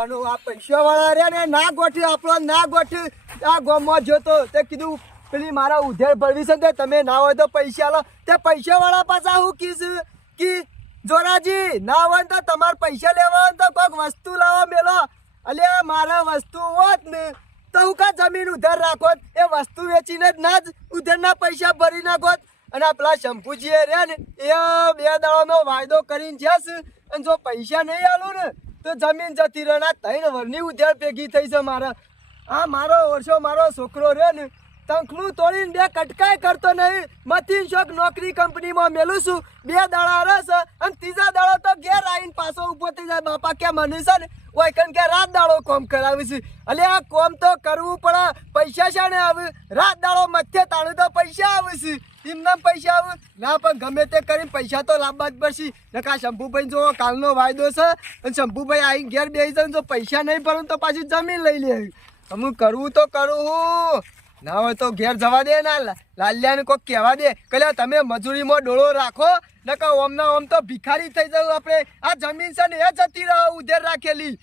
કરવાનું આ પૈસા વાળા રે ને ના ગોઠી આપણો ના ગોઠી આ ગામમાં જોતો તે કીધું પેલી મારા ઉધેર ભરવી છે તે તમે ના હોય તો પૈસા લો તે પૈસા વાળા પાછા હું કીશ કી જોરાજી ના હોય તો તમારે પૈસા લેવા હોય તો કોઈક વસ્તુ લાવો મેલો અલ્યા મારા વસ્તુ હોત ને તો હું કા જમીન ઉધાર રાખોત એ વસ્તુ વેચીને જ ના જ ઉધારના પૈસા ભરી નાખોત અને પેલા શંભુજી રે ને એ 2 દાડાનો વાયદો કરીને જશે અને જો પૈસા નહીં આલું ને તો જમીન જતી રહે ના 3 વર્ષની ઉધાર ભેગી થઈ છે મારા આ મારો વર્ષો મારો છોકરો રે ને તંખલું તોડીને 2 કટકાય કરતો નહીં મથી શોખ નોકરી કંપનીમાં મેલું છું 2 દાડા રહેશે અને 3જા દાડો તો ઘેર આવીને પાછો ઊભો થઈ જાય બાપા કે મને છે ને ઓય કન કે રાત દાડો કોમ કરાવી છે અલે આ કોમ તો કરવું પડે પૈસા શાને આવે રાત દાડો મથે તાણું તો પૈસા આવે છે એમના પૈસા આવે ના પણ ગમે તે કરીને પૈસા તો લાવવા જ પડશે નકા શંભુભાઈ જો કાલનો વાયદો છે અને શંભુભાઈ આવીને ઘેર બેસી જાય જો પૈસા નહીં ભરું તો પાછી જમીન લઈ લે હું કરવું તો કરું હું ના હોય તો ઘેર જવા દે ના લાલ્યાને કોક કહેવા દે કે તમે મજૂરીમાં ડોળો રાખો નકા ઓમના ઓમ તો ભિખારી થઈ જવું આપણે આ જમીન છે ને એ જતી રહો ઉધેર રાખેલી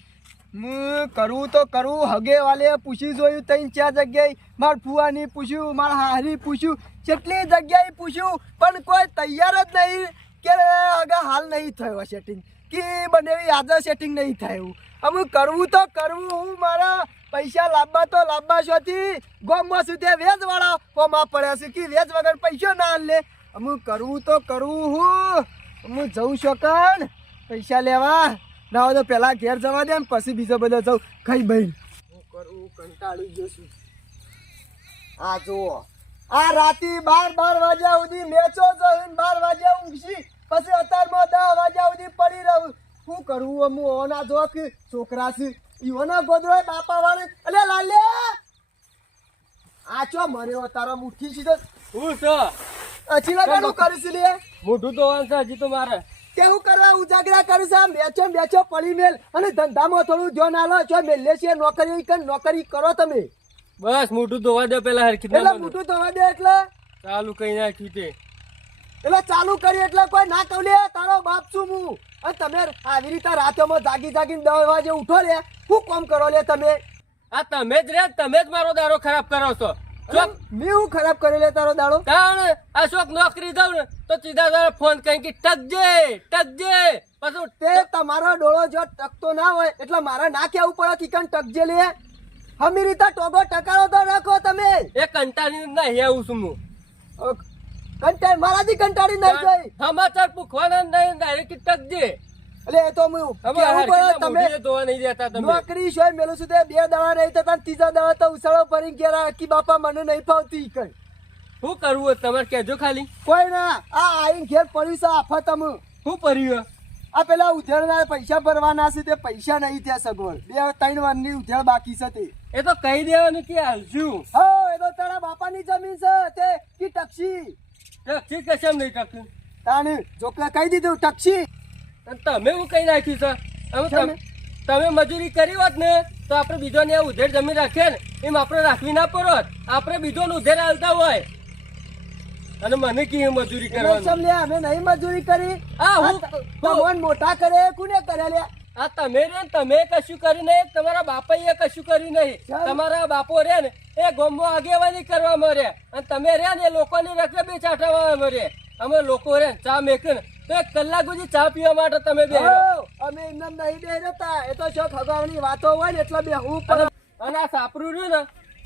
હું કરવું તો કરું હગે વાલે પૂછી જોયું 3-4 જગ્યાએ માર ફુવાની પૂછ્યું માર હારી પૂછ્યું કેટલી જગ્યાએ પૂછ્યું પણ કોઈ તૈયાર જ નહીં કે હગે હાલ નહીં થયો સેટિંગ કે બનેવી આજે સેટિંગ નહીં થયું અમે કરવું તો કરવું હું મારા પૈસા લાવવા તો લાવવા છોથી ગોમમાં સુધી વેચવાળા હોમાં પડ્યા છે કે વેચ વગર પૈસો ના લે અમે કરવું તો કરવું હું હું જઉં શકન પૈસા લેવા ના હોય તો પેલા ઘેર જવા દે ને પછી બીજો બધો જાઉં ખાઈ બહેન હું કરું કંટાળી ગયો છું આ જુઓ આ રાતી 12 વાગ્યા સુધી મેચો જોઈને 12 વાગ્યા ઊંઘી પછી અત્યારમાં 10 વાગ્યા સુધી પડી રહું શું કરવું હું ઓના જોક છોકરા છે ઈઓના ગોદરો બાપા વાળે અલે લાલે આ ચો મર્યો તારો મુઠ્ઠી સીધો હું છો અચી લગાનું કરીશ લે મોઢું તો વાંસ હજી તો મારે કેવું કરવા ઉજાગરા કરીશ આ મેચો પડી મેલ અને ધંધામાં થોડું ધ્યાન આલો છો મેલે છે નોકરી કરો તમે બસ મોઢું ધોવા દે પેલા હરખી એટલે મોઢું ધોવા દે એટલે ચાલુ કઈ નાખ્યું તે એટલે ચાલુ કરી એટલે કોઈ ના કહું લે તારો બાપ છું હું અને તમે આવી રીતે રાતોમાં જાગીને 10 વાગે ઉઠો લે શું કામ કરો લે તમે આ તમે જ મારો દારો ખરાબ કરો છો મેં હું ખરાબ કરી લે તારો દાડો કારણ આ શોખ નોકરી દઉં ને તો સીધા તારે ફોન કરી કે ટકજે પછી તે તમારો ડોળો જો ટકતો ના હોય એટલે મારા ના કેવું પડે કિકન ટકજે લે હમી રીતે ટોગો ટકારો તો રાખો તમે એ કંટાળી ના હેવું છું હું કંટાળ મારાથી કંટાળી નહીં ગઈ સમાચાર પૂછવાના નહીં ડાયરેક્ટ ટકજે એટલે એ તો હું તમે ધોવા નહીં દેતા તમે નોકરી છે મેલું છું તે 2 દાડા નહીં થતા 3જા દાડા તો ઉછાળો ભરી ગયા કે બાપા મને નહીં ફાવતી કઈ શું કરવું તમારે કેજો ખાલી કોઈ ના આ આઈને ઘેર પડ્યું છે આફત અમે શું કર્યું આ પેલા ઉધેડના પૈસા ભરવાના છે તે પૈસા નહીં થયા સગવડ 2-3 વારની ઉધેડ બાકી છે તે એ તો કહી દેવાનું કે હાલશું હો એ તો તારા બાપાની જમીન છે તે કી ટક્ષી ટકશી કશમ નહીં ટકશું તાણે જોકલા કહી દીધું ટક્ષી તમે હું કઈ નાખ્યું છે તમે મજૂરી કરી હોત ને તો આપણે બીજોને ઉધેર જમીન રાખીએ ને એમ આપણે રાખવી ના પડત આપણે બીજોને ઉધેર હાલતા હોય અને મને કી મજૂરી કરવાની અમે નહીં મજૂરી કરી ભગવાન મોટા કરે કોને કરે લે આ તમે રે તમે કશું કરી નહીં તમારા બાપાએ કશું કર્યું નહીં તમારા બાપો રે ને એ ગામમાં આગેવાની કરવા મરે અને તમે રે ને એ લોકોની રકમ ચાટવા મરે અમે લોકો રે ચા મેકન 1 કલાક સુધી ચા પીવા માટે તમે બે અમે એમને નહીં બે રહેતા એ તો શોખ હગાવની વાતો હોય ને એટલે બે હું અને આ સાપરું રહ્યું ને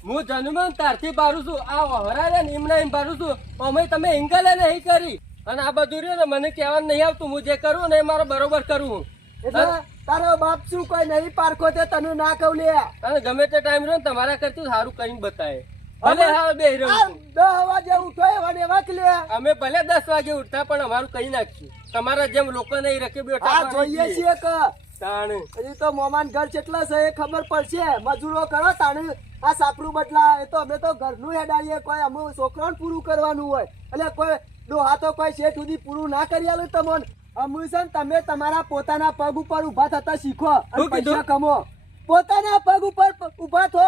હું જન્મ તારથી બારું છું આ વહરા રે ને એમને એમ બારું છું અમે તમે ઇંગલે નહીં કરી અને આ બધું રહ્યું ને મને કહેવાનું નહીં આવતું હું જે કરું ને એ મારે બરોબર કરવું એટલે તારો બાપ શું કોઈ નહીં પારખો તે તને ના કહું લે અને ગમે તે ટાઈમ રહ્યો ને તમારા કરતું સારું કરીને બતાવે ભલે હા બે 10 વાગે ઉઠો એવાને વાકલે અમે ભલે 10 વાગે ઉઠતા પણ અમારું કઈ નાખ્યું તમારા જેમ લોકો નહીં રખે બેઠા જોઈએ છીએ કે તાણે હજી તો મોમાન ઘર કેટલા છે એ ખબર પડશે મજૂરો કરો તાણે આ સાપરું બદલા એ તો અમે તો ઘરનું હેડાઈએ કોઈ અમે છોકરાને પૂરું કરવાનું હોય એટલે કોઈ ડોહા તો કોઈ શેઠ સુધી પૂરું ના કરી આલું તમને અમુસન તમે તમારા પોતાના પગ ઉપર ઉભા થતા શીખો અને પૈસા કમો પોતાના પગ ઉપર ઉભા થો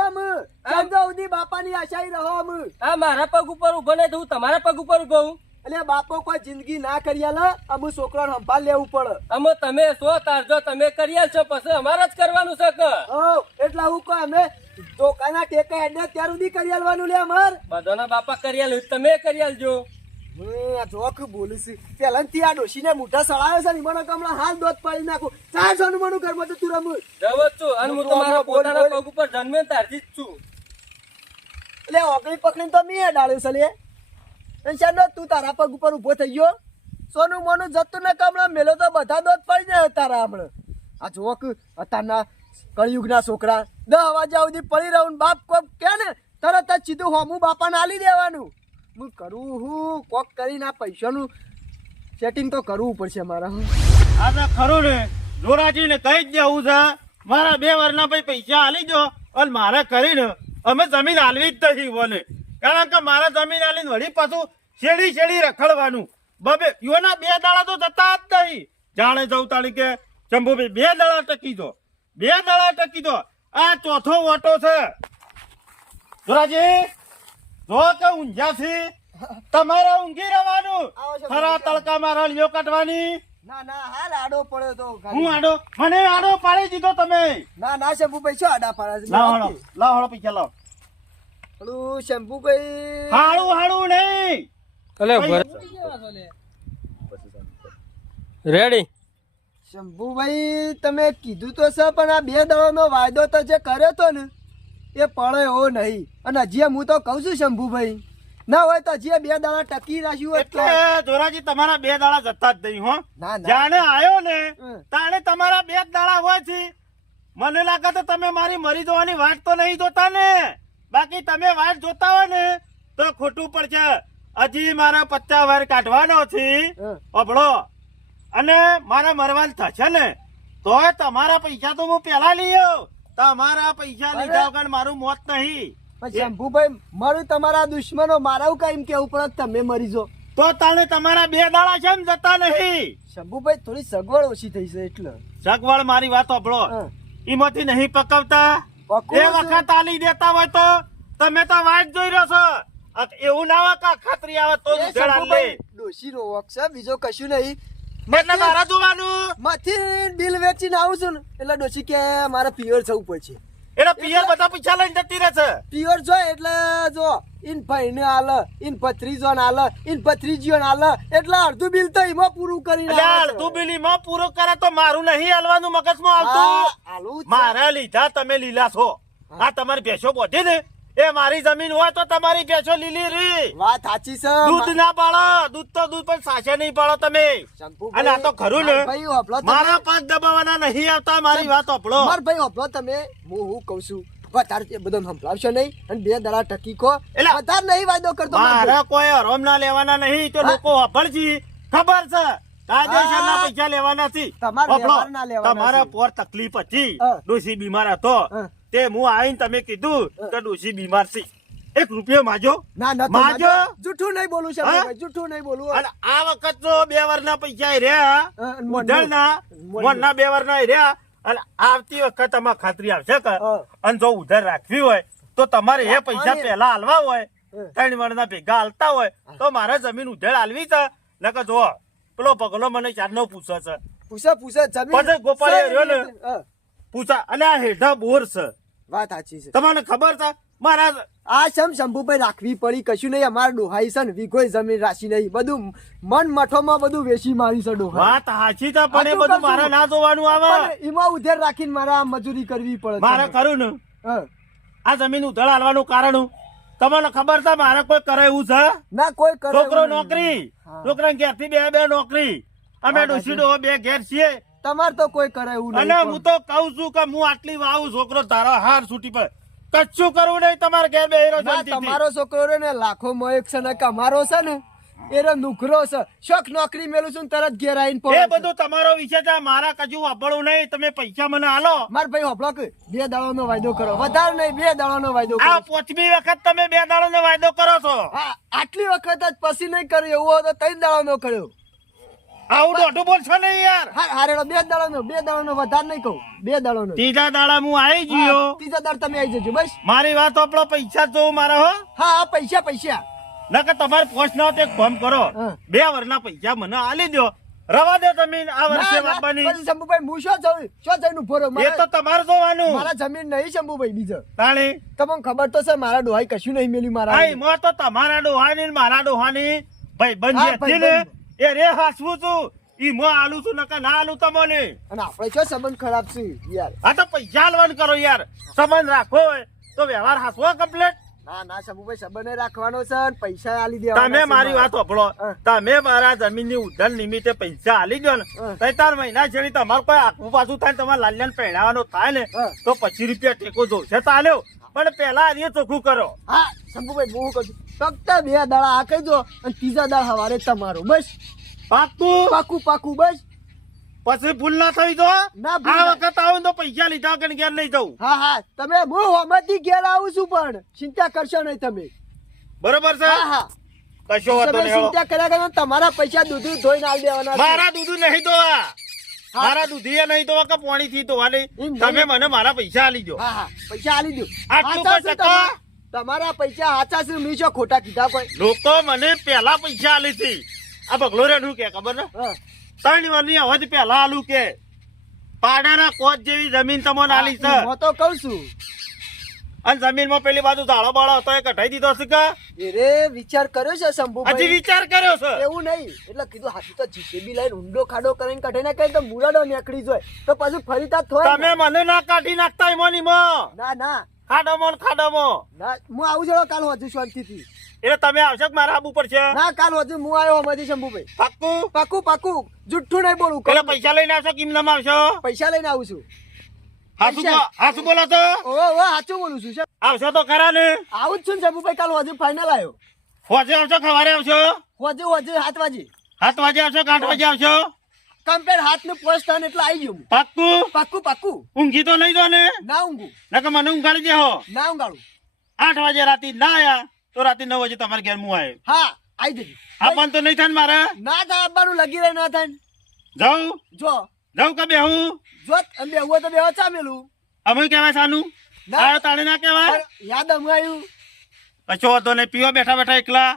સમજો ઉદી બાપાની આશાઈ રહો આ મારા પગ ઉપર ઉભો નહીં તો હું તમારા પગ ઉપર ઉભો હું એટલે બાપો કોઈ જિંદગી ના કરી આલે અમુ છોકરાને સંભાળ લેવું પડે. અમે તમે સો તારજો તમે કરી આલશો પછી અમારે જ કરવાનું છે કે એટલે હું કહું અમે દુકાના ટેકા એડે ત્યાર સુધી કરી આલવાનું લે અમાર. બધાના બાપા કરી આલ તમે કરી આલજો. આ જોક બોલું છું પેલાથી આ ડોશીને મોઢા સળાવે છે ને મને કમળા હાલ દોત પાડી નાખું 400 નું મનું ઘરમાં તો તું રમું જવો જ છું અને હું તમારા પોતાના પગ ઉપર જન્મે તારજી જ છું. એટલે ઓગળી પકડીને તો મેં ડાળ્યું છે લે. અને શાનો તું તારા પગ ઉપર ઉભો થઈ ગયો સોનું મોનું જતું ને કમળા મેલો તો બધા દોત પડી જાય તારા હમણાં. આ જોક અત્યારના કળિયુગના છોકરા 10 વાગ્યા સુધી પડી રહું બાપ કોક કે ને તરત જ સીધું હોમું બાપાને આલી દેવાનું. હું કરું હું કોક કરીને આ પૈસાનું સેટિંગ તો કરવું પડશે મારા. આ તો ખરું ને જોરાજીને કહી જ દેવું છે મારા 2 વર્ષના ભાઈ પૈસા આલી દો અને મારે કરીને અમે જમીન આલવી જ નથી બોલે કારણ કે મારા જમીન આલીને વળી પાછું શેડી રખડવાનું બબે યોના 2 દાડા તો જતા જ નહીં. જાણે જવું તાળી કે શંભુભાઈ 2 દાડા ટકી દો 2 દાડા ટકી દો આ ચોથો ઓટો છે. જોરાજી જો કે ઊંઝા છે તમારે ઊંઘી રહેવાનું ખરા તડકા મારા લીઓ કાઢવાની. ના ના હાલ આડો પડ્યો તો હું આડો મને આડો પાડી દીધો તમે. ના શંભુભાઈ શું આડા પાડે છે? લાવો પૈસા લાવો. પેલું શંભુભાઈ હાળું નહીં રેડી. શંભુભાઈ તમે કીધું તો છે પણ આ 2 દળોનો વાયદો તો જે કર્યો તો ને એ પડે એવો નહીં. અને હજી હું તો કહું છું શંભુભાઈ ના હોય તો હજી 2 દાડા ટકી રાખ્યું એટલે જોરાજી તમારા 2 દાડા જતા જ નહીં હો. ના ના જાણે આયો ને તાણે તમારા 2 દાડા હોય છે. મને લાગે તો તમે મારી મરી જવાની વાટ તો નહીં જોતા ને બાકી તમે વાટ જોતા હોય ને તો ખોટું પડશે. હજી મારા 50 વાર કાઢવાનો છે અબળો અને મારા મરવાનું થશે ને તોય તમારા પૈસા તો હું પેલા લઈ આવ્યો. તમારા પૈસા લીધા વગર મારું મોત નહીં. શંભુભાઈ મારું તમારા દુશ્મનો મારા કઈ કેવું પડે તમે મરી જો તો તાણે તમારા 2 દાડા કેમ જતા નહીં? શંભુભાઈ થોડી સગવડ ઓછી થઈ છે એટલે સગવડ મારી વાત સાંભળો એમાંથી નહીં પકવતા એ વખત આલી દેતા હોય તો તમે તો વાટ જોઈ રહ્યો છો. એવું ના હોય કે ખાતરી આવે તો ડોશી નો વોક છે બીજો કશું નહીં. એટલે મારા જોવાનું માંથી બિલ વેચીને આવું છું ને એટલે ડોશી કે મારે પિયર જવું પડશે. એટલે પિયર બધા પૈસા લઈને જતી રહેશે. પિયર જો એટલે જો ઇન ભાઈને આલે ઇન ભત્રીજો ને આલે ઇન ભત્રીજીઓ ને આલે એટલે અડધું બિલ તો એમાં પૂરું કરી અડધું બિલ એમાં પૂરું કરે તો મારું નહીં હાલવાનું મગજમાં આવતું. મારા લીધા તમે લીલા છો. આ તમારી ભેંસો બોધી ને એ મારી જમીન હોય તો તમારી ભેંસો લીલી રી વાત સાચી છે. દૂધ ના પાડો દૂધ તો દૂધ પણ સાચે નહીં પાડો તમે. અને આ તો ખરું ને મારા પગ દબાવવાના નહીં આવતા મારી વાત હોપળો. માર ભાઈ હોપળો તમે હું કહું છું વધારે તે બધું સંભળાવશો નહીં અને 2 દાડા ટકી કો વધારે નહીં વાયદો કરતો. મારા કોઈ હરોમ ના લેવાના નહીં તો લોકો હોપળજી ખબર છે કાયદેસરના પૈસા લેવાના છે. તમારા પોર તકલીફ હતી ડોશી બીમાર હતો તે હું આવીને તમે કીધું કે ડોશી બીમાર છે 1 રૂપિયો માજો માજો. જૂઠું નહીં બોલું છે જૂઠું નહીં બોલું. અને આ વખત તો 2 વર્ષના પૈસા રહ્યા ઉધળના મોરના 2 વર્ષના રહ્યા અને આવતી વખત અમારે ખાતરી આવશે કે અને જો ઉધાર રાખવી હોય તો તમારે એ પૈસા પહેલા હાલવા હોય 3 વર્ષના ભેગા હાલતા હોય તો મારે જમીન ઉધેડ હાલવી છે. નકર જો પેલો પગલો મને 4 પૂછે છે પૂછે જમીન પછી ગોપાળી રહ્યો ને પૂછા અને આ હેઠા બોર છે. વાત સાચી છે. તમને ખબર છે મારા આ શંભુભાઈ રાખવી પડી કશું નહીં. અમારે ડોહાઈ છે ને વીઘોય જમીન રાશી નહીં બધું મન મઠોમાં બધું વેચી મારી છે ડોહાઈ. વાત સાચી છે પણ એ બધું મારે ના જોવાનું આવે. એમાં ઉધેર રાખીને મારા મજૂરી કરવી પડે. મારે ખરું ને આ જમીન ઉધળ હાલવાનું કારણ તમને ખબર છે મારે કોઈ કરે એવું છે ના કોઈ કરે છોકરો નોકરી છોકરા ઘેર થી 2 નોકરી અમે ડોશી ડો 2 ઘેર છીએ. તમારે તો કોઈ કરે એવું નહીં. અને હું તો કઉ છું કે હું આટલી વાવું છોકરો તારા હાર છૂટી પડે કચ્છું કરવું નહીં. તમારે ઘેર બેહીરો તમારો છોકરો રે ને લાખો માં એક છે ને અમારો છે ને એનો નુકરો છે શોખ નોકરી મેલું છું તરત ઘેર આવીને એ બધું તમારો વિષય છે. મારા કજુ વાપરવું નહીં. તમે પૈસા મને આલો. માર ભાઈ હોપલો 2 દાડાનો વાયદો કરો વધારે નહીં 2 દાડાનો વાયદો કરો. આ 5મી વખત તમે 2 દાડાનો વાયદો કરો છો. આટલી વખત જ પછી નહીં કર્યો એવું હોય તો 3 દાડાનો કર્યો. આવું દોઢું બોલશો નહીં યાર. હારેડો 2 દાડાનો વધારે નહીં કહું 2 દાડાનો. 3જા દાડા હું આવી ગયો. 3જા દાડા તમે આવી જજો બસ. મારી વાત આપણો પૈસા જોવું મારે હો. હા પૈસા નકર તમારે પોસ્ટ ના હોય તો એક કામ કરો હા. 2 વર્ષના પૈસા મને આલી દો રવા દો જમીન આ વર્ષે ના, ના, વાપવાની પછી શંભુભાઈ હું શું જઈને ઉભો રહું? એ તો તમારે જોવાનું મારા જમીન નહીં શંભુભાઈ બીજો તાણી તમને ખબર તો છે મારા ડોહાઈ કશું નહીં મેલ્યું મારા આઈ મો તો તમારા ડોહાની ને મારા ડોહાની ભાઈ બંધ હા, હતી ને એ રે હાસવું છું ઈ મો આલું છું નકર ના આલું તમને અને આપણે શું સંબંધ ખરાબ છે યાર? આ તો પૈસા આલવાનું કરો યાર સંબંધ રાખવો હોય તો વ્યવહાર હાસવો કમ્પ્લેટ ના ના શંભુભાઈ સંબંધ રાખવાનો છે અને પૈસા આલી દેવાના તમે છે મારી વાત સાંભળો હા. તમે મારા જમીનની ઉધન નિમિત્તે પૈસા આલી દો ને હા. 3 મહિના છેડી તમારે કોઈ આખું પાછું થાય ને તમારે લાલ્યાને પહેરાવાનો થાય ને હા. તો 25 રૂપિયા ટેકો જોશે તો આલ્યો પણ પેલા આજે ચોખ્ખું કરો હા શંભુભાઈ હું કહું છું ફક્ત 2 દાડા આ કહી દો અને ત્રીજા દાડા સવારે તમારો બસ પાકું પાકું પાકું બસ પછી ભૂલ ના થઈ તો ના ભૂલ આ ના. વખત આવું ને તો પૈસા લીધા વગર ઘેર નહીં જવું હા હા તમે હું હોમાંથી ઘેર આવું છું પણ ચિંતા કરશો નહીં તમે બરોબર છે હા હા કશો વાંધો તમે નહીં હેળો. ચિંતા કર્યા કરો તમારા પૈસા દૂધ ધોઈને આલી દેવાના છે. મારા દૂધ નહીં ધોવા હા. મારા દૂધી નહીં ધોવા કે પાણી થી ધોવા નહીં એમ તમે નહીં. મને મારા પૈસા આલી દો હા હા પૈસા આલી દો આટલું સાચા છે ટકા? તમારા પૈસા સાચા છે મેં શું ખોટા કીધા કોઈ લોકો મને પેલા પૈસા આલી હતી આ બગલો રેડું કે ખબર ને હા 3 વર્ષની અવધિ પેલા આલુ કે પાડાના કોટ જેવી જમીન તમને આલી છે હું તો કહું છું અને જમીનમાં પેલી બાજુ ઝાડો બાળો હતો એ કઢાઈ દીધો છે કે એરે વિચાર કર્યો છે હજી શંભુભાઈ વિચાર કર્યો છે એવું નહીં એટલે કીધું હાથી તો જીસીબી લઈને ઊંડો ખાડો કરીને કઢાઈ નાખે તો મુરાડો નીકળી જાય તો પાછું ફરી તા થોય તમે મને ના કાઢી નાખતા ઈમોની માં ના ના ખાડોમાં ને ખાડોમાં ના હું આવું છું કાલ હજુ શાંતિથી એટલે તમે આવશો કે મારા આબુ પર છે ના કાલ હજુ હું આવ્યો હમણાંથી શંભુભાઈ પાક્કું પાકું પાકું જુઠ્ઠું નહીં બોલું એટલે પૈસા લઈને આવશો કેમ નામ આવશો પૈસા લઈને આવું છું હાસુ બોલો તો ઓ સાચું બોલું છું સાહેબ. આવશો તો ખરા ને આવું જ છું ને શંભુભાઈ કાલ હજુ ફાઇનલ આવ્યો હોજે આવશો ખવારે આવશો હજુ 7 વાગે 7 વાગે આવશો કે 8 વાગે આવશો કમ્પેર હાથનું પોસ્ટ થાય ને એટલે આવી ગયું હું. પાક્કું પાકું પાકું ઊંઘી તો નહીં દો ને ના ઊંઘું નકર મને ઊંઘાડી દેહો ના ઊંઘાડું 8 વાગે રાતી ના આયા તો રાતે 9 વાગે તમારે ઘેર હું આવ્યો હા આવી જજો આ પણ તો નહીં થાય ને મારે ના થાય આવવાનું લગી રહે ના થાય ને. જાઉં જો જાઉં કે બેહું જો અમે બેહું હોય તો બેહવા ચામેલું અમે કહેવાય સાનું ના. આયો તાણે ના કહેવાય પણ યાદ અમે આવ્યું કશો વાંધો નહીં પીવા બેઠા બેઠા એકલા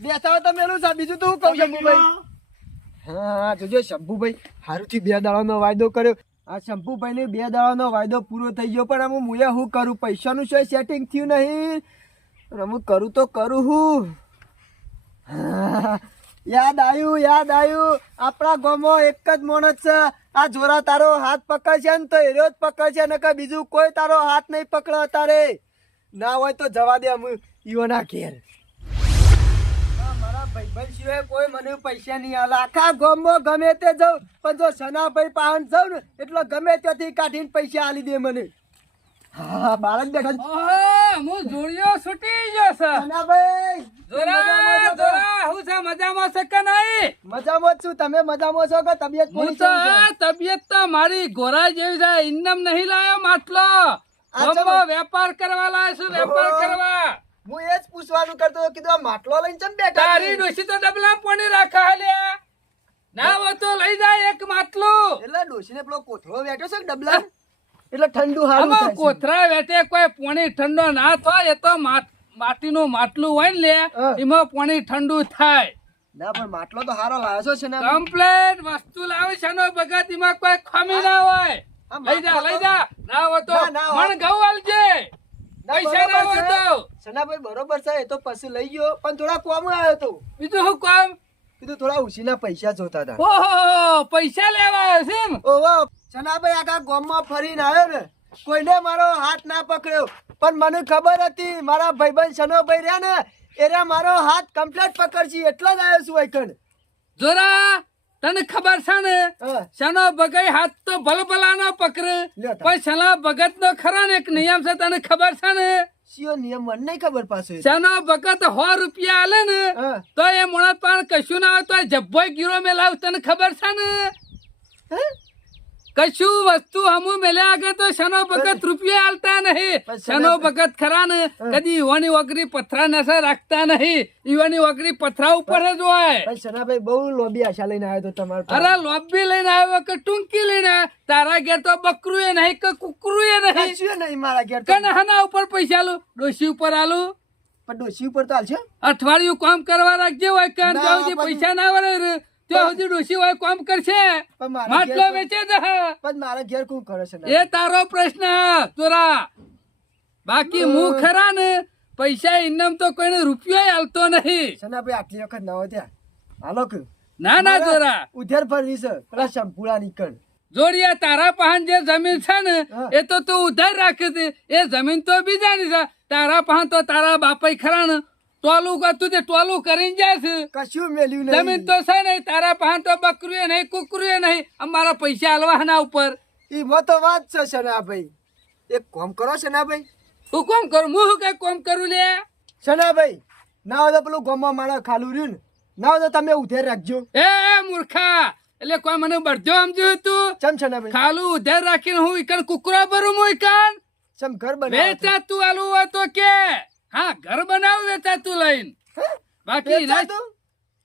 બેસા હોય તો મેલું છે બીજું તો હું કહું શંભુભાઈ હા જોજો શંભુભાઈ હારુંથી 2 દાડાનો વાયદો કર્યો આ શંભુભાઈ ને 2 દાડાનો વાયદો પૂરો થઈ ગયો પણ હું મુએ શું કરું પૈસાનું શું સેટિંગ થયું નહીં પણ હું કરું તો કરું હું હા, યાદ આવ્યું આપણા ગામમાં એક જ માણસ છે આ જોરા તારો હાથ પકડશે ને તો એરો જ પકડશે નકર બીજું કોઈ તારો હાથ નહીં પકડે તારે ના હોય તો જવા દે અમે ઈઓના ઘેર મારા ભાઈબંધ સિવાય કોઈ મને પૈસા નહીં આલે આખા ગામમાં ગમે તે જાઉં પણ જો સનાભાઈ પાહન જાઉં ને એટલે ગમે ત્યાંથી કાઢીને પૈસા આલી દે મને હા બાળક બેઠા છે. હું જોડિયો છૂટી ગયો છે સનાભાઈ જોરા જોરા હું છે મજામાં છે કે નહીં મજામાં જ છું તમે મજામાં છો કે તબિયત હું પોણી તો કેવી છે? તબિયત તો મારી ગોરા જેવી છે ઇન્નમ નહીં લાયો માટલો ચલો. ગામમાં વેપાર કરવા લાયો છું વેપાર કરવા હું એ જ પૂછવાનું કરતો હતો, કીધું આ માટલો લઈને ચમ બેઠા તારી છે? ડોશી તો ડબલા પાણી રાખા હાલ્યા ના હોય તો લઈ જાય એક માટલું એટલે ડોશીને પેલો કોથળો બેઠો છે કે ડબલા એટલે ઠંડુ હારું આમાં થાય છે. કોથરા વેટે કોઈ પાણી ઠંડો ના થાય એ તો માટીનું માટલું હોય ને લે હા. એમાં પાણી ઠંડુ થાય ના પણ માટલો તો હારો લાવ્યો છો છે ને કમ્પ્લેટ વસ્તુ લાવે છે નો બગત એમાં કોઈ ખામી ના હોય આ લઈ જા લઈ જા ના હોય તો ના, ના હોય. મણ ઘઉં આલજે ના, પૈસા ના બરોબર હોય છે. તો સનાભાઈ બરોબર છે એ તો પછી લઈ ગયો પણ થોડા કોમ આવ્યો તો બીજું શું કામ કીધું થોડા ઉછીના પૈસા જોતા હતા ઓહો પૈસા લેવા આવ્યો છે એમ ઓહો સનાભાઈ આખા ગામમાં ફરીને આવ્યો ને કોઈને મારો હાથ ના પકડ્યો પણ મને ખબર હતી મારા ભાઈબંધ સનોભાઈ રહ્યા ને એરા મારો હાથ કમ્પ્લીટ પકડશે એટલા જ આવ્યો છું વૈકણ જોરા તને ખબર છે ને હા. શનો બગાઈ હાથ તો ભલભલા નો પકડે લ્યો તા. પણ શના ભગત નો ખરા ને એક નિયમ છે તને ખબર છે ને શિયો નિયમ મને નહીં ખબર પાછો એ. શનો ભગત 100 રૂપિયા આલે ને હા. તો એ મોણા પણ કશું ના હોય તો જબ્બોય ગીરો મેલાવ તને ખબર છે ને હે? કશું વસ્તુ હમુ મેલ્યા આગળ તો શનો ભગત રૂપિયા આલતા નહીં પણ શનો ભગત ખરા ને કદી ઈવાની વગરી પથરા નસા રાખતા નહીં ઈવાની વગરી પથરા ઉપર જ હોય પણ સનાભાઈ બહુ લોબી આશા લઈને આવ્યો તો તમારા પાસે. અરે લોબી લઈને આવ્યો કે ટૂંકી લઈને આવ્યો. તારા ઘેર તો બકરું એ નહીં કે કુકરું એ નહીં કશું નહીં મારા ઘેર તો. કને હના ઉપર પૈસા આલું ડોશી ઉપર આલું પણ ડોશી ઉપર તો હાલશે અઠવાડિયું કામ કરવા રાખજે હોય કાન ના, જ્યાં સુધી પછી- પૈસા ના વળે ત્યાં સુધી ડોશી હોય કામ કરશે પણ મારા માટલો ઘેર વેચે જ પણ મારા ઘેર કોણ કરે છે એ તારો પ્રશ્ન તોરા બાકી હું ખરા ને પૈસા ઇનામ તો કોઈને રૂપિયો હાલતો નહીં સનાભાઈ આટલી વખત ના હોય ત્યાં હાલો કે ના ના તોરા ઉધેર ફરવી છે પેલા શંપુડા નીકળ જોડિયા તારા પાહન જે જમીન છે ને હા. એ તો તું ઉધાર રાખે છે એ જમીન તો બીજાની છે તારા પાહન તો તારા બાપાઈ ખરા ને ટોલું કરતું તે ટોલું કરીને જાય છે કશું મેલ્યું જમીન નહીં તો છે નહીં તારા પાહન તો બકરું નહીં કુકરું નહીં અમારા પૈસા હાલવાના ઉપર એમાં તો વાત છે સનાભાઈ એક કામ કરો સનાભાઈ હું કોમ કરું હું કઈ કોમ કરું લે સનાભાઈ ના હોય તો પેલું ગોમાં મારા ખાલું રહ્યું ને ના હોય તો તમે ઉધેર રાખજો એ મૂર્ખા એટલે કોઈ મને બળજો સમજ્યું તું ચમ સનાભાઈ ખાલું ઉધાર રાખીને હું ઈકન કુકરો ભરું હું ઈકન ચમ ઘર બનાવો વેચા તું આલું હોય તો કે હા ઘર બનાવ વેચા તું લઈને બાકી વેચા ના તું?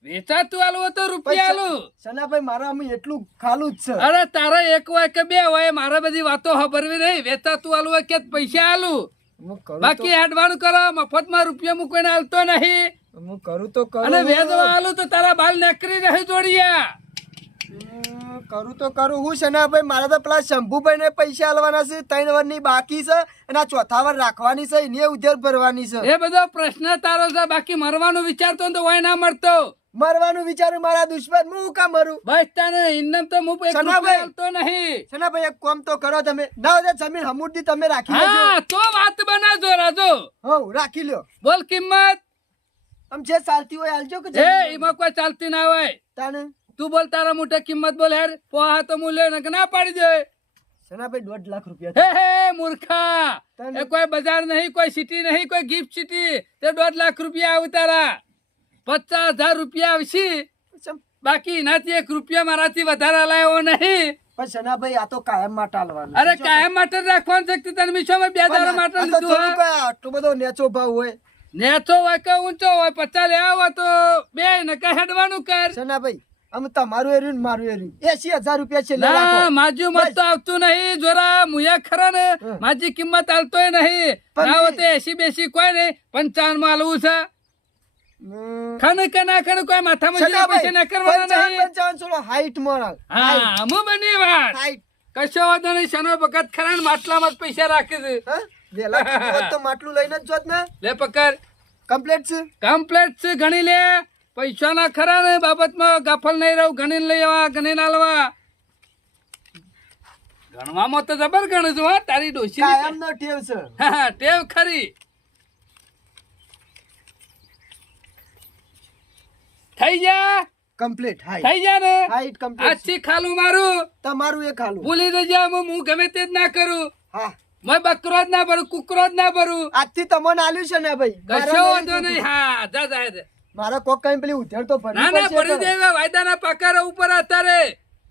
વેચા તું આલું હોય તો રૂપિયા આલું સનાભાઈ મારા અમે એટલું ખાલું જ છે અરે તારે એક હોય કે બે હોય મારે બધી વાતો ખબરવી નહીં વેચા તું આલું હોય કે પૈસા આલું હું કરું બાકી હેડવાનું કરો મફતમાં રૂપિયા હું કોઈને આલતો નહીં તો હું કરું તો કરું અને વેચવા આલું તો તારા બાલ નેકરી રહી જોડિયા કરું તો કરું હું સનાભાઈ મારા તો પેલા શંભુભાઈ ને પૈસા આલવાના છે 3 વર્ષની બાકી છે અને આ ચોથા વાર રાખવાની છે એને ઉધેર ભરવાની છે એ બધો પ્રશ્ન તારો છે બાકી મરવાનું વિચારતો તો હોય ના મળતો મરવાનું વિચારું મારા દુશ્મન હું કા મરું બસ તને ઇન્નમ તો હું એક સનાભાઈ. રૂપિયો આલતો નહીં સનાભાઈ એક કામ તો કરો તમે ના હોય તો જમીન હમુરથી તમે રાખી લેજો હા તો વાત બનાજો રાજો હઉ રાખી લ્યો બોલ કિંમત આમ જે ચાલતી હોય હાલજો કે એ જમીન? એમાં કોઈ ચાલતી ના હોય તાને તું બોલ તારા મોટે કિંમત બોલ હેર પોહા તો મૂલ્ય ને ના પાડી દે સનાભાઈ 1.5 લાખ રૂપિયા હે હે મૂર્ખા તને- એ કોઈ બજાર નહીં કોઈ સિટી નહીં કોઈ ગિફ્ટ સિટી તે 1.5 લાખ રૂપિયા આવ તારા 50,000 રૂપિયા આવશે ચમ, બાકી એનાથી 1 રૂપિયા મારાથી વધારે લાવ્યો નહીં પણ સનાભાઈ આ તો કાયમ માટે આલવાનું અરે કાયમ માટે રાખવાનું છે કે તને મીઠામાં 2 દાડા માટે આ તો લીધું થોડું હા? કાંઈ આટલો બધો નેચો ભાવ હોય નેચો હોય કે ઊંચો હોય 50 લેવા હોય તો બે ને કઈ હેડવાનું કર સનાભાઈ આમ તમારું એર્યું ને મારું એર્યું 80,000 રૂપિયા છે લે ના રાખો. માજુ મત તો આવતું નહીં જોરા મુયા ખરા ને હમ. માજી કિંમત આલતોય નહીં પણ ના હોય એ- તો 80 બેસી કોઈ નહીં 55 માં આલવું છે હમ, ખન કે ના ખન કોઈ માથામાં જેવા સનાભાઈ, પૈસા ના કરવાના 55 નહીં 55 થોડો હાઈટ મોરાલ હા અમુ બની વાત હાઈટ કશો વાંધો નહીં શનો વખત ખરા ને માટલામાં જ પૈસા રાખે છે હા વેલા કીધું હોત તો માટલું લઈને જ જોત ને લે પકડ કમ્પ્લીટ છે કમ્પ્લેટ છે ગણી લે પૈસાના ખરા ને બાબતમાં ગાફલ નહીં રહું ગણીને લઈ આવવા ગણીને આલવા ગણવામાં તો જબર ગણ છું હા તારી ડોશી કાયમ નો ટેવ છે ટેવ ખરી થઈ જા કમ્પ્લીટ હાઈટ થઈ જા ને હાઈટ કમ્પ્લીટ આજથી ખાલું મારું તમારું એક હાલું ભૂલી જજે હું ગમે તે જ ના કરું હા મેં બકરો જ ના ભરું કુકરો જ ના ભરું આજથી તમને આલ્યું છે ને ભાઈ કશો વાંધો નહીં હા જા જા જા. મારા કોક કઈ પેલી ઉધેર તો ભરવી ના ના પડશે ભરી તો. દેવા વાયદાના પાકારા ઉપર અત્યારે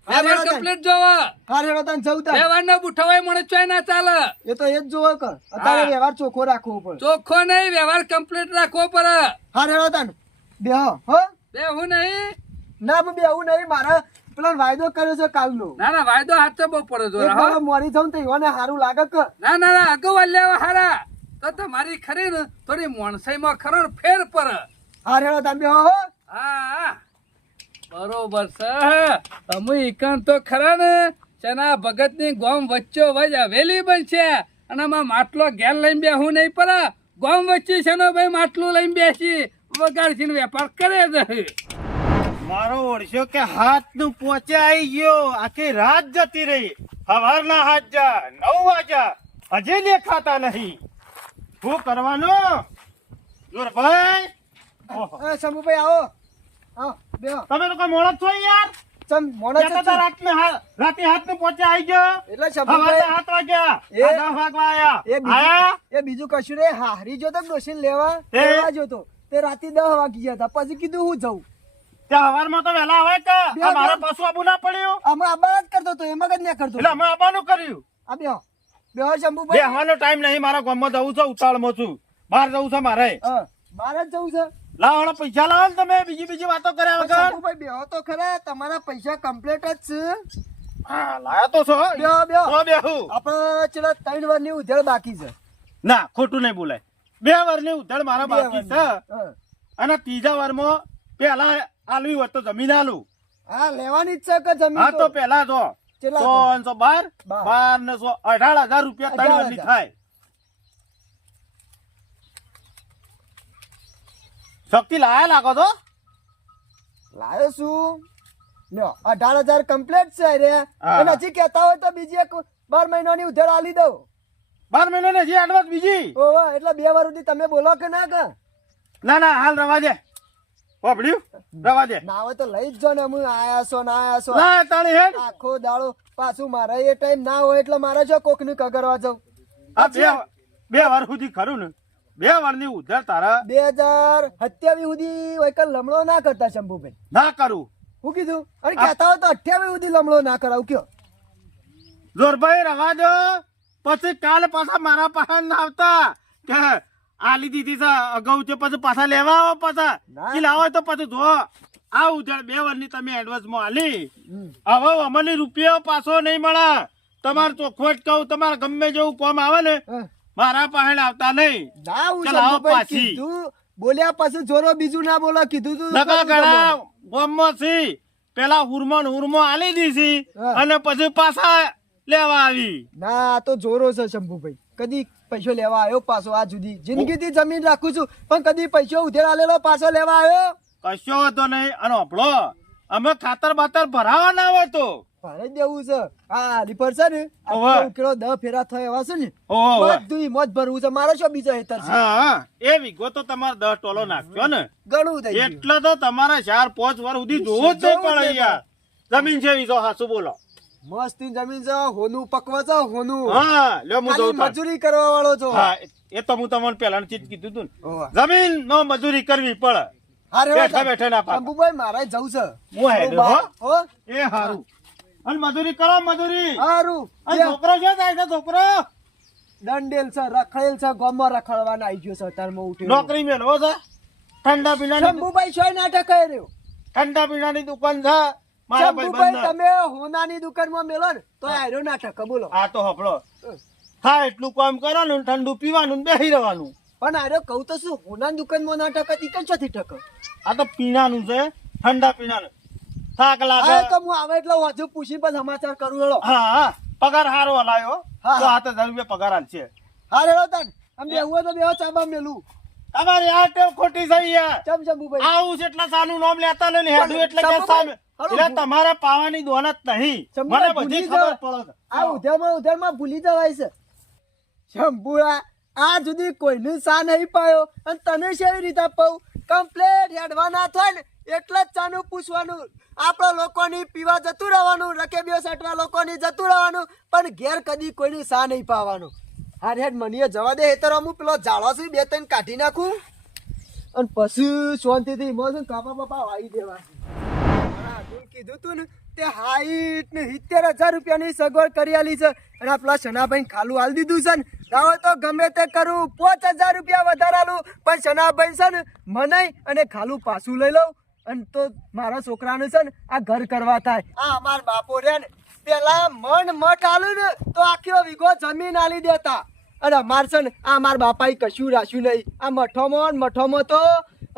હા, વ્યવહાર બરાબર. કમ્પ્લીટ જોવા હા રેડો તને જવું તાર. વ્યવહારનો બુઠવાય મને ચોય ના ચાલે એ તો એ જ જોવો કે અત્યારે હા. વ્યવહાર ચોખ્ખો રાખવો પડે ચોખ્ખો નહીં વ્યવહાર કમ્પ્લીટ રાખવો પડે હા રેડો તને બેહો હો બેહું નહીં ના બે બેહું નહીં મારા પેલો વાયદો કર્યો છે કાલનો ના ના વાયદો હાથ બહુ પડે એક જોરા દાડો હો મોરી થાઉં તો ઈવાને હારું લાગે કે ના ના ના અગાઉ લેવા હારા તો તમારી ખરી ને થોડી મોણસાઈમાં ખરો ને ફેર પડે હા રેડો તમે બેહો હો હા બરોબર છે અમે ઈકણ તો ખરા ને ચના ભગત ની ગોમ વચ્ચો વચ હવેલી બનશે અને આમાં માટલો ઘેર લઈને બેહું નહીં પડે ગોમ વચ્ચે છે ને ભાઈ માટલું લઈને બેસી વગાડશી વેપાર કરે છે મારો ઓળશો કે હાથ નું પોચે આવી ગયો આખી રાત જતી રહી સવારના 9 વાગ્યા હજી દેખાતા નહીં શું કરવાનું જોરભાઈ ઓહો. એ શંભુભાઈ આવો હા બેહો તમે લોકો મોડા છો યાર ચમ મોડા કહેતા હતા રાતે હાથ નું પોચે આવી ગયો એટલે સવારના શંભુભાઈ 7 વાગ્યા એ- 10 વાગવા આયા એ આયા બીજું એ બીજું કશું રે હારી જોતો ડોશીને લેવા એ? લેવા જોતો તે રાતે 10 વાગી ગયા હતા પછી કીધું હું જઉં ત્યાં હવારમાં તો વહેલા આવે કે બે આ મારે બે. પાછું આબુ ના પડ્યું અમે આબાર જ કરતો હતો એમાં જ ના કરતો એટલે અમે આવવાનું કર્યું આ બેહો બેહો બે શંભુભાઈ હવાનો ટાઈમ નહીં મારા ગામમાં જવું છે ઉતાળમાં છું બહાર જવું છે મારે હા બહાર જ જવું છે લાવો હમણાં પૈસા લાવો ને તમે બીજી વાતો કર્યા વગર શંભુભાઈ બેહો તો ખરા તમારા પૈસા કમ્પ્લીટ જ છે હા લાયા તો છો બેહો બેહો તો બેહું આપણે ચલો 3 વારની ઉધેડ બાકી છે ના ખોટું નહીં બોલાય 2 વર્ષની ઉધાર મારા બે બાકી છે હા. અને ત્રીજા વારમાં પેલા આલવી હોય તો જમીન આલું. હા લેવાની જ છે કે જમીન હા તો પેલા જો કેટલા 100 ને 112 બાર. 12 ને 100 18,000 રૂપિયા 3 વર્ષની 18,000. થાય. શક્તિ લાયા લાગો તો લાયો શું લ્યો 18,000 કમ્પ્લીટ છે રે હા. અને હજી કહેતા હોય તો બીજી એક 12 મહિનાની ઉધાર આલી દઉં 12 મહિનાની હજી એડવાન્સ બીજી. ઓહો એટલે 2 વાર સુધી તમે બોલો કે ના કે ના ના હાલ રવા દે પોપડ્યું રવા દે. ના હોય તો લઈ જ જો ને હું આયા છો ના આયા છો લા તાળી હેડ. આખો દાડો પાછું મારે એ ટાઈમ ના હોય એટલે મારે જો કોકની કગરવા જાઉં આ બે વાર સુધી ખરું ને 2 વારની ઉધાર તારા 2027 સુધી હોય કે લમણો ના કરતા શંભુભાઈ ના કરું. હું કીધું અને કહેતા હોય તો 28 સુધી લમણો ના કરાવું કયો જોરભાઈ રવા દો પછી કાલ પાછા મારા પાસે ના આવતા કે આલી દીધી છે અગાઉ છે પછી પાછા લેવા આવો પાછા ના. કે લાવો તો પછી જો આ ઉધાર 2 વારની તમે એડવાન્સ માં આલી હમ. હવે અમને રૂપિયો પાછો નહીં મળે. તમારે ચોખવટ કહું તમારે ગમે જેવું કોમ આવે ને હા. મારા પાસે આવતા નહીં. ના હું ચાલ આવો શંભુભાઈ પાછી. કીધું બોલ્યા પછી જોરો બીજું ના બોલો કીધું તું નકા કરું ગળા તમારે. ગોમમાં છી પેલા હુરમો આલી દીધી હા. અને પછી પાછા લેવા આવી. ના આ તો જોરો છે શંભુભાઈ કદી પૈસો લેવા આવ્યો પાછો આ જુદી જિંદગીથી જમીન રાખું છું પણ કદી પૈસો ઉધેર આલેલો પાછો લેવા આવ્યો કશો હતો નહીં અને આપણો અમે ખાતર બાતર ભરાવા ના હોય તો ભરાઈ દેવું છે હા રીપર છે ને ઓવે. આટલો ઉકેલો 10 ફેરા થયા એવા છે ને ઓવે. બધું મોજ ભરવું છે મારે શું બીજા હેતર છે હા હા. એ વીઘો તો તમારે 10 ટોલો નાખ્યો ને ઘણું થઈ ગયું એટલે તો તમારે 4-5 વર્ષ સુધી જોવું જ નહીં પડે યાર. જમીન છે વીઘો હાસુ બોલો. મસ્તી જમીન છે હોનું પકવા છે હોનું હા લ્યો હું ખાલી જોઉં તાર. મજૂરી કરવા વાળો છો હા એ તો હું તમને પહેલાની ચીજ કીધું તું ને ઓવે. જમીન નો મજૂરી કરવી પડે. હારે બેઠા બેઠા ના પાડો. શંભુભાઈ મારે જવું છે હું હેડે, હો. હો એ હારું અને મજૂરી કરો મજૂરી. હારું અને છોકરો છે જાય છે છોકરો દંડેલ છે રખડેલ છે ગામમાં રખડવાના આવી ગયો છે અત્યારમાં ઉઠી નોકરી મેળવો છે ઠંડા પીણાની શંભુભાઈ શોય નાટક કરી રહ્યો ઠંડા પીણાની દુકાન છે મારા ભાઈ શંભુભાઈ બંધ. તમે હોનાની દુકાનમાં મેલો ને તો આયરો નાટક બોલો આ તો હપડો હા એટલું કામ કરવાનું ને ઠંડુ પીવાનું ને બેસી રહેવાનું. પણ આયરો કહું તો શું હોનાની દુકાનમાં નાટક હતી કે ચોથી ટક આ તો પીણાનું છે ઠંડા પીણાનું. થાક હા લાગે તો હું આવે એટલે હજુ પૂછી પણ સમાચાર કરું હેડો હા હા પગાર હારો હલાયો હા, તો હા. 7,000 રૂપિયા પગાર હાલશે. હા રેડો તાન આમ બેહવું હોય તો બેહો ચાબા મેલું તમારી આ ટેવ ખોટી છે યાર. ચમ શંભુભાઈ આવું છે એટલે સાનું નામ લેતા નહીં ને હેડું એટલે કે શંભુભાઈ, સામે હળો. એટલે તમારા પાવાની દોનત નહીં. શંભુભાઈ, મને બધી ભૂલી ખબર જાઓ. પડે છે. આ ઉધરમાં ભૂલી જવાય છે શંભુડા આ સુધી કોઈનું સા નહીં પાયો અને તને કેવી રીતે પાઉં કમ્પ્લેટ હેડવા ના થાય ને એટલે જ ચાનું પૂછવાનું આપણા લોકોની પીવા જતું રહેવાનું રકેબીઓ સાટવા લોકોની જતું રહેવાનું પણ ઘેર કદી કોઈનું સા નહીં પાવાનું હાર હેડ મનીએ જવા દે હેતર અમુક પેલો જાળો છું 2-3 કાઢી નાખું અને પછી શાંતિથી મોસમ કાપા બાપા વાવી દેવા કીધું તું ને તે હાઈટ ને 70,000 રૂપિયાની સગવડ કરી આલી છે અને આ પેલા શનાભાઈ ખાલું હાલ દીધું છે ને ના તો ગમે તે કરું 5,000 રૂપિયા વધારે આલું પણ શનાભાઈ છે ને મનાઈ અને ખાલું પાછું લઈ લઉં અને તો મારા છોકરાને છે ને આ ઘર કરવા થાય આ અમાર બાપો રે ને પેલા મન મઠ આલું ને તો આખો વીઘો જમીન આલી દેતા અને અમાર છે ને આ અમાર બાપાએ કશું રાખ્યું નહીં આ મઠોમાં તો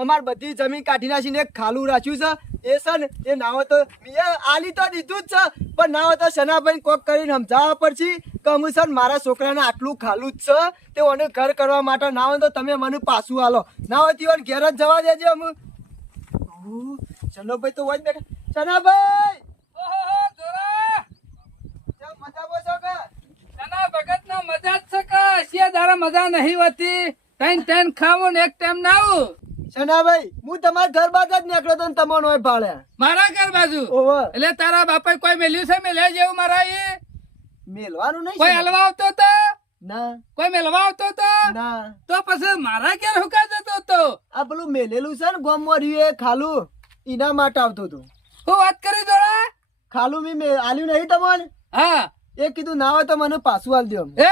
અમાર બધી જમીન કાઢી નાખીને એક ખાલું રાખ્યું છે એ છે ને એ ના હોય તો મેં આલી તો દીધું જ છે પણ ના હોય તો શનાભાઈ કોક કરીને સમજાવવા પડશે કે હું છે ને મારા છોકરાને આટલું ખાલું જ છે તે મને ઘર કરવા માટે ના હોય તો તમે મને પાછું આલો ના હોય તો ઘેર જ જવા દેજો અમે શનાભાઈ તો હોય જ બેઠા શનાભાઈ ઓહો, જોરા! કેમ મજા બોલો કે તના ભગતનો મજા જ છે કે શિયા ધારા મજા નહીં હોતી ટાઈમ ખાવું ને એક ટાઈમ નાવું શનાભાઈ હું તમારા ઘર બાદ જ નીકળ્યો તો ને તમને હોય ભાળ્યા મારા ઘર બાજુ ઓહો એટલે તારા બાપાએ કોઈ મેલ્યું છે મેલ્યા જેવું મારા એ મેલવાનું નહીં કોઈ શનાભાઈ. હલવા આવતો તો ના કોઈ મેલવા આવતો તો ના તો પછી મારા ઘેર હુકા જતો તો આ પેલું મેલેલું છે ને ગામમાં રહ્યું એ ખાલું એના માટે આવતો હતો હું વાત કરી જોડા ખાલું મેં આલ્યું નહીં તમને હા એ કીધું ના હોય તો મને પાછું આલ દો એ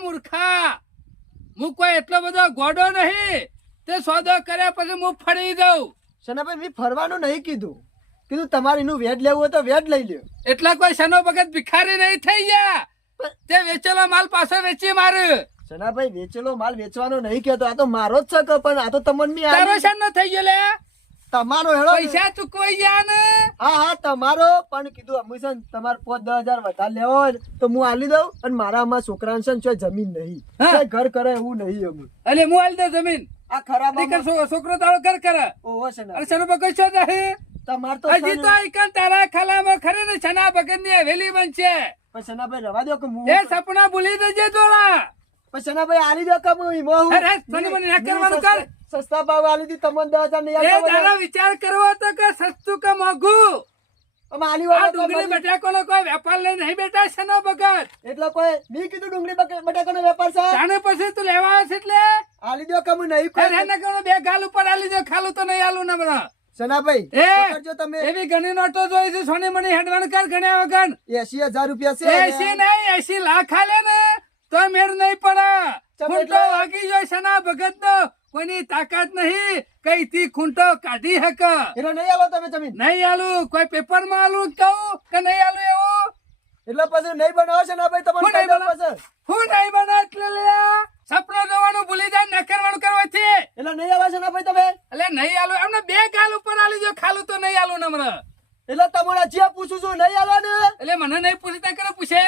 મૂર્ખા હું કોઈ એટલો બધો ગોડો નહીં તે સોદો કર્યા પછી હું ફરી દઉં શનાભાઈ મેં ફરવાનું નહીં કીધું તમારે એનું વેટ લેવું હોય તો વેટ લઈ લ્યો એટલા કોઈ શનો ભગત ભિખારી નહીં થઈ ગયા તે વેચેલો માલ પાછો વેચી માર સનાભાઈ વેચેલો માલ વેચવાનો નહીં કેતો, આ તો મારો જ છે કે, પણ આ તો તમને તારો શાનો થઈ ગયો લે તમારો હેડો. પૈસા ચૂકવાઈ ગયા ને હા તમારો, પણ કીધું અમે છે ને તમારે 5-10,000 વધારે લેવો હોય ને તો હું આલી દઉં, અને મારા આમાં છોકરાને છે ને કોઈ જમીન નહીં, હા. કોઈ ઘર કરે એવું નહીં અમે. અને હું આલી દઉં જમીન આ ખરાબ દીકર છોકરો તારો ઘર કરે ઓહો છે ને અને સનો ભગત છો જાહે તમાર તો હજી તો ઈકન તારા ખાલામાં ખરે ને સના ભગત ની હવેલી બનશે પણ સનાભાઈ રવા દો કે હું એ સપના ભૂલી જજે થોડા પણ સનાભાઈ આલી દો કે હું ઈમો હું અરે સોની મને ના કરવાનું કર સસ્તા ભાવ આલી દી તમને 10,000 નહીં એ આપતા તારો વિચાર કરવો તો કે સસ્તું કે મોંઘું અમે આલી આ વાળા ડુંગળી બટાકોનો કોઈ વેપાર લઈને નહીં બેઠા સનો ભગત એટલે કોઈ નહીં કીધું ડુંગળી બટાકાનો વેપાર છે જાણે પછી તું લેવા આવશે એટલે આલી દો કે હું નહીં અરે કોઈ ના કરો બે ગાલ ઉપર આલી દો ખાલું તો નહીં આલું ને મને સનાભાઈ એ શું કરજો તમે એવી ઘણી નોટો જોઈ છે સોની મની હેડવાન કર ગણ્યા વગર 80,000 રૂપિયા છે 80 નહીં 80 લાખ આલે ને તો મેળ નહીં પડે ચમ ખૂંટો એટલે? વાગી જાય સના ભગત નો કોઈની તાકાત નહીં કઈ થી ખૂંટો કાઢી હક એનો નહીં આલો તમે જમીન નહીં આલું કોઈ પેપર માં આલું કહું કે નહીં આલું એવું એટલે પછી નહીં બનાવો છે ને ભાઈ તમને હું કહી નહીં દઉં પછી. હું નહીં બને એટલે લે સપનો જોવાનું ભૂલી જાય ન કરવાનું કરવાથી એટલે નહીં આલો છે ને ભાઈ તમે એટલે નહીં આલું એમને બે ગાલ ઉપર આલી જો ખાલું તો નહીં આલું ને હમણાં એટલે તમને જે પૂછું છું નહીં આલો ને એટલે મને નહીં પૂછતા કરે પૂછે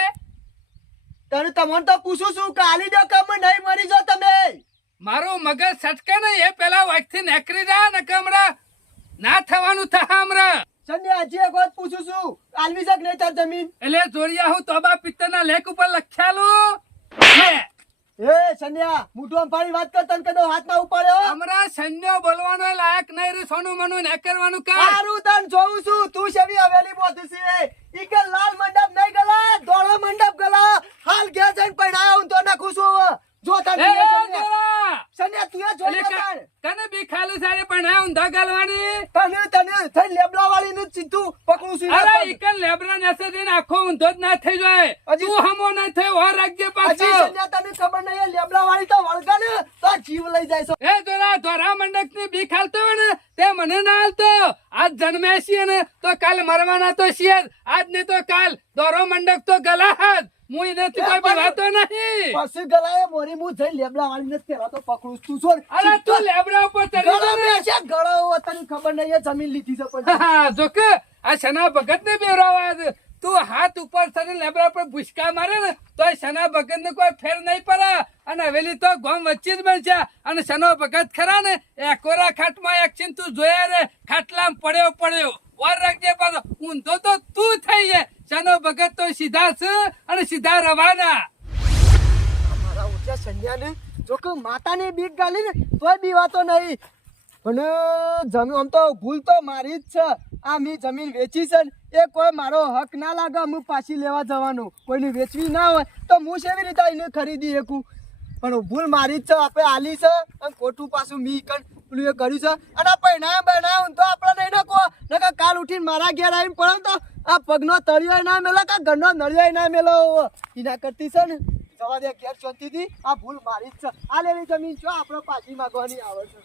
તને તમને તો પૂછું છું કે આલી દો કે અમે નહીં મરી જો તમે મારું મગજ સટકે ને એ પેલા વાઘથી નેકરી જા ને કે હમણાં ના થવાનું થા હમણાં સંજય હજી એક વાત પૂછું છું આલવી શક નહીં તાર જમીન એટલે જોડિયા હું તોબા પિત્તરના લેખ ઉપર લખ્યાલું લે. એ સંજ્યા મૂઠું પાણી વાત કર તને કદો હાથ ના ઉપાડ્યો હમણાં સંજ્ઞો બોલવાનો લાયક નહીં રે સોનું મનું ને કરવાનું કર સારું તને જોઉં છું તું શેવી હવેલી બોધી છે ઈ કે લાલ મંડપ નહીં ગલા ધોળો મંડપ ગલા હાલ ઘેર જઈને પડાયો હું તો નાખું છું જો તને એ સંજ્યા જોરા! સંજ્યા તું એ એટલે જોઈ લે કને બી ખાલી સારે પણ ઊંધા ગાલવાની તને થઈ લેબલા વાળી નું સીધું પકડું છું અરે ઈકન લેબરા નેસે દઈને આખો ઊંધો જ ના થઈ જાય હજી- તું હમો ના થઈ વાર રાખજે હજી પાછો સંજ્યા તને ખબર નહીં એ લેબલા વાળી તો વળગા ને તો જીવ લઈ જાય છે એ ધોરા મંડક ની બી ખાલતો હોય ને તે મને ના હાલતો આજ જન્મે છીએ ને તો કાલ મરવાના તો છીએ જ. આજ નહીં તો કાલ દોરો મંડક તો ગલા જ હું એનાથી કોઈ બીવાતો નહીં પછી ગલાએ મોરી મું જઈ લેબલા વાળી ને પેલા તો પકડું છું છોડ અરે તું લેબડા ઉપર ચડી ગળો જા ને. બેસે ગળો તને ખબર નહીં એ જમીન લીધી છે પણ હા, જો કે આ સના ભગત ને બેરાવા દે. તું હાથ ઉપર ચડી લેબડા પર ભૂસકા મારે ને તો સના ભગત ને કોઈ ફેર નહીં પડે અને હવેલી તો ગામ વચ્ચે જ બનશે અને સનો ભગત ખરા ને એ કોરા ખાટમાં એક ચીન તું જોયા રે ખાટલામાં પડ્યો વાર રાખજે પાછો ઊંધો તો તું થઈ જાય સનો ભગત તો સીધા છે અને સીધા રવાના મારા ઊંચા સંજ્ઞાને જો કે માતાની બીક ગાલી ને તોય બીવાતો નહીં પણ જમીન આમ તો ભૂલ તો મારી જ છે આ મી જમીન વેચી છે ને એ કોઈ મારો હક ના લાગે હું પાછી લેવા જવાનું કોઈને વેચવી ના હોય તો હું કેવી રીતે એને ખરીદી શકું પણ ભૂલ મારી જ છે આપણે આલી છે અને ખોટું પાછું મી કણ પેલું એ કર્યું છે અને બનાવ્યું તો આપણે નહીં નાખો નકર કાલ ઉઠીને મારા ઘેર આવીને પડે તો આ પગનો તળિયો ના મેલો કે ઘરનો નળિયો ના મેલો એના કરતી છે ને જવા દે ઘેર શાંતિથી આ ભૂલ મારી જ છે આ લેલી જમીન છો આપણે પાછી માંગવાની આવે છે